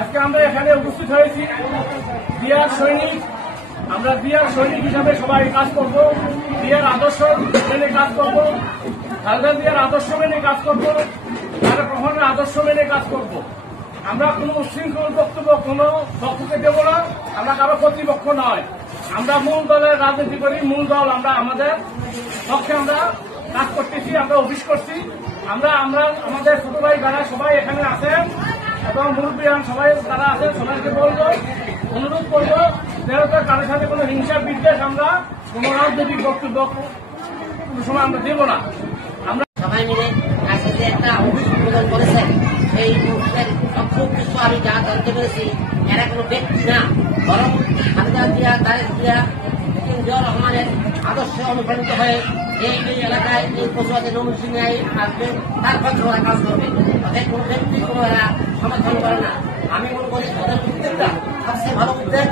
আজকে আমরা এখানে উপস্থিত হয়েছি বিয়ার সৈনিক। আমরা বিয়ার সৈনিক হিসাবে সবাই কাজ করব, বিয়ার আদর্শ মেনে কাজ করব, খালেদা জিয়ার আদর্শ মেনে কাজ করব, তারা প্রধানের আদর্শ মেনে কাজ করব। আমরা কোনো উচ্ছৃঙ্খল বক্তব্য কোনো পক্ষকে দেব না, আমরা কারো প্রতিপক্ষ নয়। আমরা মূল দলের রাজনীতি করি, মূল দল আমরা আমাদের পক্ষে আমরা কাজ করতেছি, আমরা অফিস করছি। আমরা আমাদের ছোট ভাই যারা সবাই এখানে আছেন এবং মুরব্বিয়ান সবাই যারা আছেন সবাইকে বলবো, অনুরোধ করবো যেহেতু কারোর সাথে কোনো হিংসা বিদ্বেষ আমরা কোনো রাজনৈতিক বক্তব্য কোনো সময় আমরা দেব না। আমরা সবাই মিলে আজকে যে একটা অফিস উদ্বোধন করেছেন, সেই অফিসের সবচেয়ে উদ্দেশ্য আমি যা জানতে পেরেছি, এরা কোনো ব্যক্তি না, বরং খালেদা জিয়া, তারেক জিয়া, জিয়াউর রহমানের আদর্শে অনুপ্রাণিত হয়ে এই এলাকায় এই পশুবাদের নমুন সিংহে আসবে, তারপর ওরা কাজ করবে। তাদের কোনো ব্যক্তি কোনো এরা সমর্থন করে না। আমি মনে করি ওদের উদ্যোগটা সবচেয়ে ভালো উদ্যোগ।